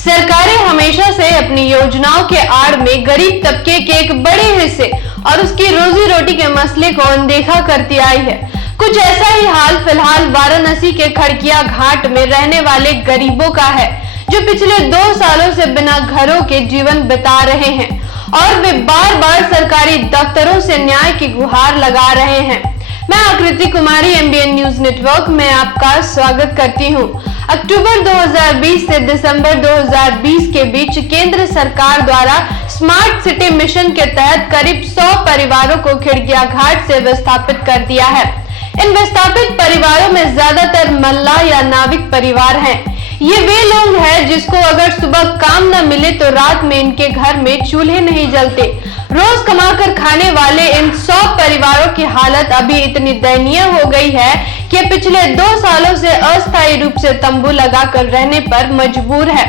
सरकारें हमेशा से अपनी योजनाओं के आड़ में गरीब तबके के एक बड़े हिस्से और उसकी रोजी रोटी के मसले को अनदेखा करती आई है। कुछ ऐसा ही हाल फिलहाल वाराणसी के खड़किया घाट में रहने वाले गरीबों का है, जो पिछले 2 सालों से बिना घरों के जीवन बिता रहे हैं और वे बार बार सरकारी दफ्तरों से न्याय की गुहार लगा रहे हैं। मैं आकृति कुमारी MBN न्यूज नेटवर्क में आपका स्वागत करती हूं। अक्टूबर 2020 से दिसंबर 2020 के बीच केंद्र सरकार द्वारा स्मार्ट सिटी मिशन के तहत करीब 100 परिवारों को खिड़किया घाट से विस्थापित कर दिया है। इन विस्थापित परिवारों में ज्यादातर मल्लाह या नाविक परिवार हैं। ये वे लोग हैं जिसको अगर सुबह काम न मिले तो रात में इनके घर में चूल्हे नहीं जलते। रोज कमाकर खाने वाले इन 100 परिवारों की हालत अभी इतनी दयनीय हो गई है कि पिछले 2 सालों से अस्थायी रूप से तंबू लगाकर रहने पर मजबूर है।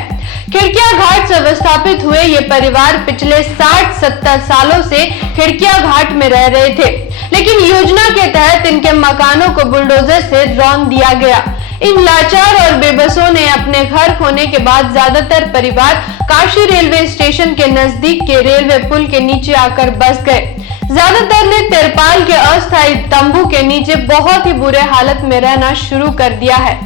खिड़किया घाट से विस्थापित हुए ये परिवार पिछले 60-70 सालों से खिड़किया घाट में रह रहे थे, लेकिन योजना के तहत इनके मकानों को बुलडोजर से रौंद दिया गया। इन लाचार और बेबसों ने अपने घर खोने के बाद ज्यादातर परिवार काशी रेलवे स्टेशन के नजदीक के रेलवे पुल के नीचे आकर बस गए। ज्यादातर ने तिरपाल के अस्थायी तंबू के नीचे बहुत ही बुरे हालत में रहना शुरू कर दिया है।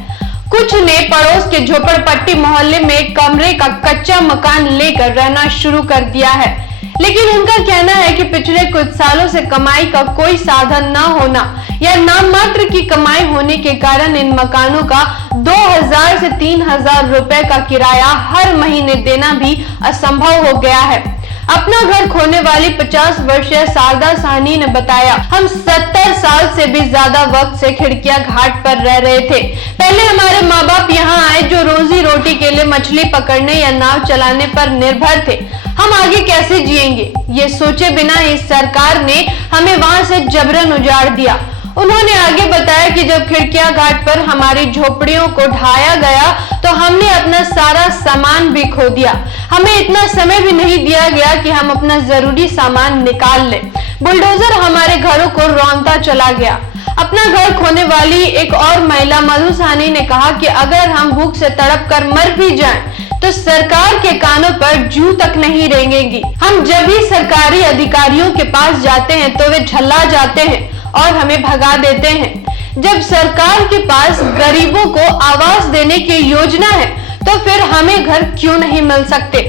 कुछ ने पड़ोस के झोपड़पट्टी मोहल्ले में एक कमरे का कच्चा मकान लेकर रहना शुरू कर दिया है, लेकिन उनका कहना है कि पिछले कुछ सालों से कमाई का कोई साधन न होना या नाम मात्र की कमाई होने के कारण इन मकानों का 2000 से 3000 रुपए का किराया हर महीने देना भी असंभव हो गया है। अपना घर खोने वाली 50 वर्षीय शारदा साहनी ने बताया, हम 70 साल से भी ज्यादा वक्त से खिड़किया घाट पर रह रहे थे। पहले हमारे माँ बाप यहाँ आए जो रोजी रोटी के लिए मछली पकड़ने या नाव चलाने पर निर्भर थे। हम आगे कैसे जिएंगे, ये सोचे बिना इस सरकार ने हमें वहां से जबरन उजाड़ दिया। उन्होंने आगे बताया कि जब खिड़किया घाट पर हमारी झोपड़ियों को ढाया गया तो हमने अपना सारा सामान भी खो दिया। हमें इतना समय भी नहीं दिया गया कि हम अपना जरूरी सामान निकाल लें। बुलडोजर हमारे घरों को रौंदता चला गया। अपना घर खोने वाली एक और महिला मधु साहनी ने कहा कि अगर हम भूख से तड़प कर मर भी जाएं, तो सरकार के कानों पर जूं तक नहीं रेंगेगी। हम जब भी सरकारी अधिकारियों के पास जाते हैं तो वे झल्ला जाते हैं और हमें भगा देते हैं। जब सरकार के पास गरीबों को आवास देने की योजना है तो फिर हमें घर क्यों नहीं मिल सकते।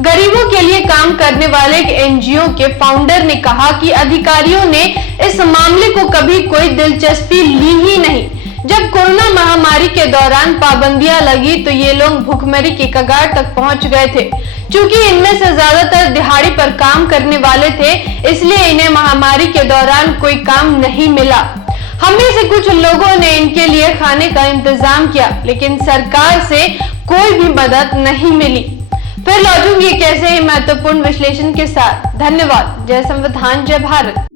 गरीबों के लिए काम करने वाले एक NGO के फाउंडर ने कहा कि अधिकारियों ने इस मामले को कभी कोई दिलचस्पी ली ही नहीं। जब कोरोना महामारी के दौरान पाबंदियां लगी तो ये लोग भुखमरी की कगार तक पहुंच गए थे। चूंकि इनमें से ज्यादातर दिहाड़ी पर काम करने वाले थे, इसलिए इन्हें महामारी के दौरान कोई काम नहीं मिला। हम में से कुछ लोगों ने इनके लिए खाने का इंतजाम किया, लेकिन सरकार से कोई भी मदद नहीं मिली। फिर लौटूंगी कैसे ही महत्वपूर्ण विश्लेषण के साथ। धन्यवाद। जय संविधान, जय भारत।